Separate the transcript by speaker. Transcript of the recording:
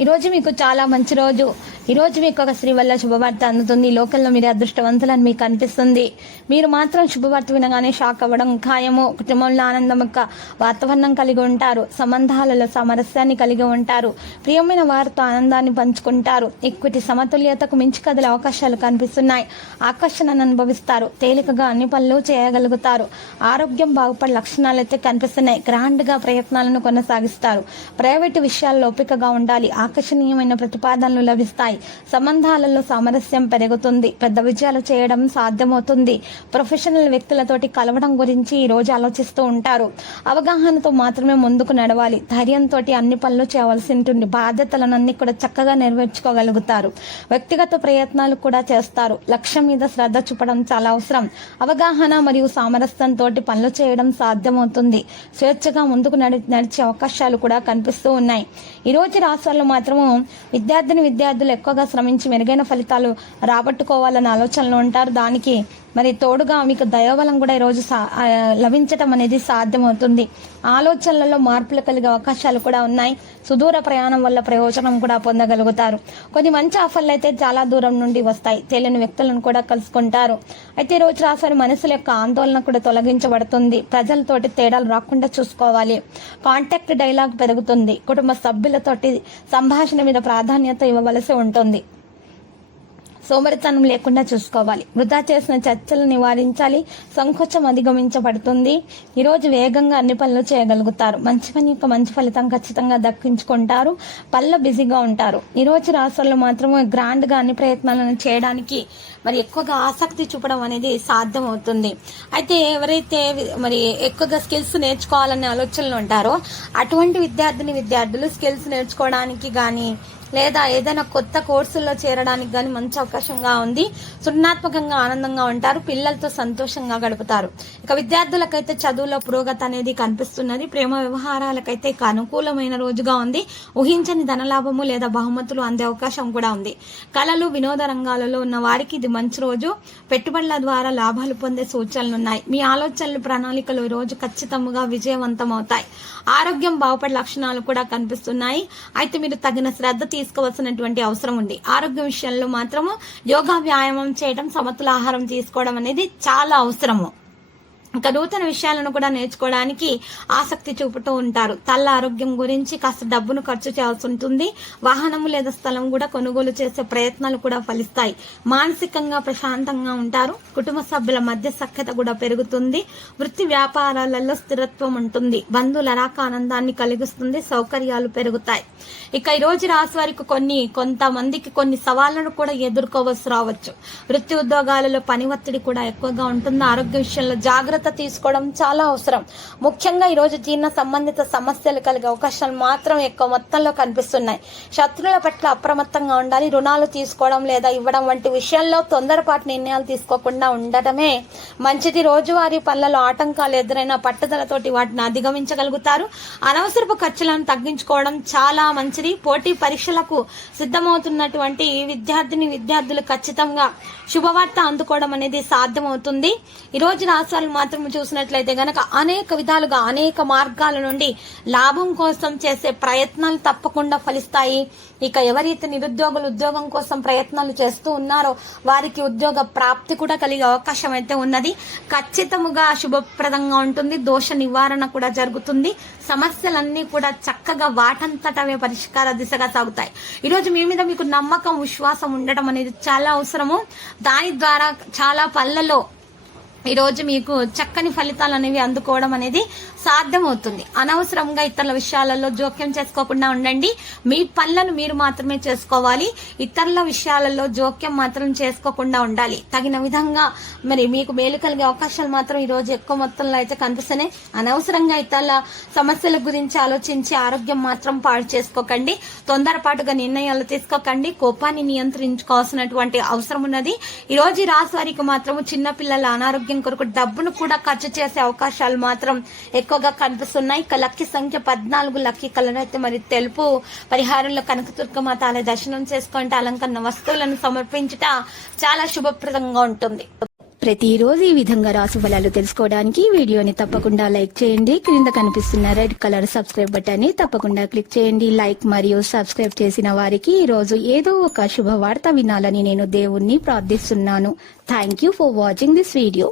Speaker 1: ఈరోజు మీకు చాలా మంచి రోజు. ఈరోజు మీకు ఒక స్త్రీ వల్ల శుభవార్త అందుతుంది. లోకల్లో మీరు అదృష్టవంతులని మీకు అనిపిస్తుంది. మీరు మాత్రం శుభవార్త వినగానే షాక్ అవ్వడం ఖాయము కుటుంబంలో ఆనందం యొక్క వాతావరణం కలిగి ఉంటారు. సంబంధాలలో సామరస్యాన్ని కలిగి ఉంటారు. ప్రియమైన వారితో ఆనందాన్ని పంచుకుంటారు. ఈక్విటీ సమతుల్యతకు మించి కదిలే అవకాశాలు కనిపిస్తున్నాయి. ఆకర్షణను అనుభవిస్తారు. తేలికగా అన్ని పనులు చేయగలుగుతారు. ఆరోగ్యం బాగుపడే లక్షణాలు అయితే కనిపిస్తున్నాయి. గ్రాండ్గా ప్రయత్నాలను కొనసాగిస్తారు. ప్రైవేటు విషయాల్లో ఓపికగా ఉండాలి. ఆకర్షణీయమైన ప్రతిపాదనలు లభిస్తాయి. సంబంధాలలో సామరస్యం పెరుగుతుంది. పెద్ద విజయాలు చేయడం సాధ్యమవుతుంది. ప్రొఫెషనల్ వ్యక్తులతోటి కలవడం గురించి ఈ రోజు ఆలోచిస్తూ ఉంటారు. అవగాహనతో మాత్రమే ముందుకు నడవాలి. ధైర్యంతో అన్ని పనులు చేయవలసి ఉంటుంది. బాధ్యతలనన్నీ కూడా చక్కగా నెరవేర్చుకోగలుగుతారు. వ్యక్తిగత ప్రయత్నాలు కూడా చేస్తారు. లక్ష్యం మీద శ్రద్ధ చూపడం చాలా అవసరం. అవగాహన మరియు సామరస్యంతో పనులు చేయడం సాధ్యమవుతుంది. స్వేచ్ఛగా ముందుకు నడి నడిచే అవకాశాలు కూడా కనిపిస్తూ ఉన్నాయి. ఈ రోజు రాష్ట్రాల్లో మాత్రము విద్యార్థిని విద్యార్థులు ఎక్కువగా శ్రమించి మెరుగైన ఫలితాలు రాబట్టుకోవాలన్న ఆలోచనలో ఉంటారు. దానికి మరి తోడుగా మీకు దయోబలం కూడా ఈరోజు సా- లభించటం అనేది సాధ్యమవుతుంది. ఆలోచనలలో మార్పులు కలిగే అవకాశాలు కూడా ఉన్నాయి. సుదూర ప్రయాణం వల్ల ప్రయోజనం కూడా పొందగలుగుతారు. కొన్ని మంచి ఆఫర్లు అయితే చాలా దూరం నుండి వస్తాయి. తెలియని వ్యక్తులను కూడా కలుసుకుంటారు. అయితే ఈ రోజు రాసారి మనసుల యొక్క ఆందోళన కూడా తొలగించబడుతుంది. ప్రజలతోటి తేడాలు రాకుండా చూసుకోవాలి. కాంటాక్ట్ డైలాగ్ పెరుగుతుంది. కుటుంబ సభ్యులతోటి సంభాషణ మీద ప్రాధాన్యత ఇవ్వవలసి ఉంటుంది. సోమరితనం లేకుండా చూసుకోవాలి. వృధా చేసిన చర్చలు నివారించాలి. సంకోచం అధిగమించబడుతుంది. ఈరోజు వేగంగా అన్ని పనులు చేయగలుగుతారు. మంచి పని యొక్క మంచి ఫలితం ఖచ్చితంగా దక్కించుకుంటారు. పనులు బిజీగా ఉంటారు. ఈరోజు రోజు రాష్ట్రాల్లో మాత్రమే గ్రాండ్గా అన్ని ప్రయత్నాలను చేయడానికి మరి ఎక్కువగా ఆసక్తి చూపడం అనేది సాధ్యం అవుతుంది అయితే ఎవరైతే మరి ఎక్కువగా స్కిల్స్ నేర్చుకోవాలనే ఆలోచనలు ఉంటారో అటువంటి విద్యార్థిని విద్యార్థులు స్కిల్స్ నేర్చుకోవడానికి కానీ లేదా ఏదైనా కొత్త కోర్సుల్లో చేరడానికి కానీ మంచి అవకాశంగా ఉంది. సృజనాత్మకంగా ఆనందంగా ఉంటారు పిల్లలతో సంతోషంగా గడుపుతారు. ఇక విద్యార్థులకైతే చదువులో పురోగతి అనేది కనిపిస్తున్నది. ప్రేమ వ్యవహారాలకైతే ఇక అనుకూలమైన రోజుగా ఉంది. ఊహించని ధనలాభము లేదా బహుమతులు అందే అవకాశం కూడా ఉంది. కళలు వినోద రంగాలలో ఉన్న వారికి ఇది మంచి రోజు. పెట్టుబడుల ద్వారా లాభాలు పొందే సూచనలు ఉన్నాయి. మీ ఆలోచనలు ప్రణాళికలు ఈ రోజు ఖచ్చితంగా విజయవంతం అవుతాయి ఆరోగ్యం బాగుపడే లక్షణాలు కూడా కనిపిస్తున్నాయి. అయితే మీరు తగిన శ్రద్ధ తీసుకోవాల్సినటువంటి అవసరం ఉంది. ఆరోగ్య విషయంలో మాత్రము యోగా వ్యాయామం చేయడం సమతుల ఆహారం తీసుకోవడం అనేది చాలా అవసరము. ఇంకా నూతన విషయాలను కూడా నేర్చుకోవడానికి ఆసక్తి చూపుతూ ఉంటారు. తల్ల ఆరోగ్యం గురించి కాస్త డబ్బును ఖర్చు చేయాల్సి ఉంటుంది. వాహనము లేదా స్థలం కూడా కొనుగోలు చేసే ప్రయత్నాలు కూడా ఫలిస్తాయి. మానసికంగా ప్రశాంతంగా ఉంటారు. కుటుంబ సభ్యుల మధ్య సఖ్యత కూడా పెరుగుతుంది. వృత్తి వ్యాపారాలలో స్థిరత్వం ఉంటుంది. బంధువుల రాక ఆనందాన్ని కలిగిస్తుంది. సౌకర్యాలు పెరుగుతాయి. ఇక ఈ రోజు రాశి వారికి కొన్ని కొంతమందికి కొన్ని సవాళ్ళను కూడా ఎదుర్కోవలసి రావచ్చు. వృత్తి ఉద్యోగాలలో పని ఒత్తిడి కూడా ఎక్కువగా ఉంటుంది. ఆరోగ్య విషయంలో జాగ్రత్త తీసుకోవడం చాలా అవసరం. ముఖ్యంగా ఈరోజు జీర్ణ సంబంధిత సమస్యలు కలిగే అవకాశాలు మాత్రం ఎక్కువ మొత్తంలో కనిపిస్తున్నాయి. శత్రువుల పట్ల అప్రమత్తంగా ఉండాలి రుణాలు తీసుకోవడం లేదా ఇవ్వడం వంటి విషయాల్లో తొందరపాటు నిర్ణయాలు తీసుకోకుండా ఉండటమే మంచిది. రోజువారీ పనులలో ఆటంకాలు ఎదురైన పట్టుదలతోటి వాటిని అధిగమించగలుగుతారు. అనవసరపు ఖర్చులను తగ్గించుకోవడం చాలా మంచిది. పోటీ పరీక్షలకు సిద్ధమవుతున్నటువంటి విద్యార్థిని విద్యార్థులు ఖచ్చితంగా శుభవార్త అందుకోవడం అనేది సాధ్యమవుతుంది. ఈ రోజు మాత్రం మాత్రం చూసినట్లయితే గనక అనేక విధాలుగా అనేక మార్గాల నుండి లాభం కోసం చేసే ప్రయత్నాలు తప్పకుండా ఫలిస్తాయి. ఇక ఎవరైతే నిరుద్యోగులు ఉద్యోగం కోసం ప్రయత్నాలు చేస్తూ ఉన్నారో వారికి ఉద్యోగ ప్రాప్తి కూడా కలిగే అవకాశం అయితే ఉన్నది. ఖచ్చితముగా శుభప్రదంగా ఉంటుంది. దోష నివారణ కూడా జరుగుతుంది. సమస్యలన్నీ కూడా చక్కగా వాటంతటవే పరిష్కార దిశగా సాగుతాయి. ఈరోజు మీ మీద మీకు నమ్మకం విశ్వాసం ఉండటం అనేది చాలా అవసరము. దాని ద్వారా చాలా పనులలో ఈరోజు మీకు చక్కని ఫలితాలు అనేవి అందుకోవడం అనేది సాధ్యమవుతుంది. అనవసరంగా ఇతరుల విషయాలలో జోక్యం చేసుకోకుండా ఉండండి. మీ పనులను మీరు మాత్రమే చేసుకోవాలి. ఇతరుల విషయాలలో జోక్యం మాత్రం చేసుకోకుండా ఉండాలి. తగిన విధంగా మరి మీకు మేలు కలిగే అవకాశాలు మాత్రం ఈ రోజు ఎక్కువ మొత్తంలో అయితే కనిపిస్తున్నాయి. అనవసరంగా ఇతరుల సమస్యల గురించి ఆలోచించి ఆరోగ్యం మాత్రం పాడు చేసుకోకండి. తొందరపాటుగా నిర్ణయాలు తీసుకోకండి. కోపాన్ని నియంత్రించుకోవాల్సినటువంటి అవసరం ఉన్నది. ఈ రోజు ఈ రాశి వారికి మాత్రం చిన్నపిల్లల అనారోగ్యం కొరకు డబ్బును కూడా ఖర్చు చేసే అవకాశాలు మాత్రం ఎక్కువ ఎక్కువగా కనిపిస్తున్నాయి. ఇక లక్కీ సంఖ్య పద్నాలుగు. లక్కీ కలర్ అయితే మరి తెలుపు పరిహారంలో కనకదుర్గమాత ఆలయ దర్శనం చేసుకుంటే అలంకరణ వస్తువులను సమర్పించుట చాలా శుభప్రదంగా ఉంటుంది.
Speaker 2: ప్రతిరోజు ఈ విధంగా రాసు ఫలాలు తెలుసుకోవడానికి వీడియోని తప్పకుండా లైక్ చేయండి. క్రింద కనిపిస్తున్న రెడ్ కలర్ సబ్స్క్రైబ్ బటన్ని తప్పకుండా క్లిక్ చేయండి. లైక్ మరియు సబ్స్క్రైబ్ చేసిన వారికి ఈ రోజు ఏదో ఒక శుభవార్త వినాలని నేను దేవుణ్ణి ప్రార్థిస్తున్నాను. Thank you for watching this video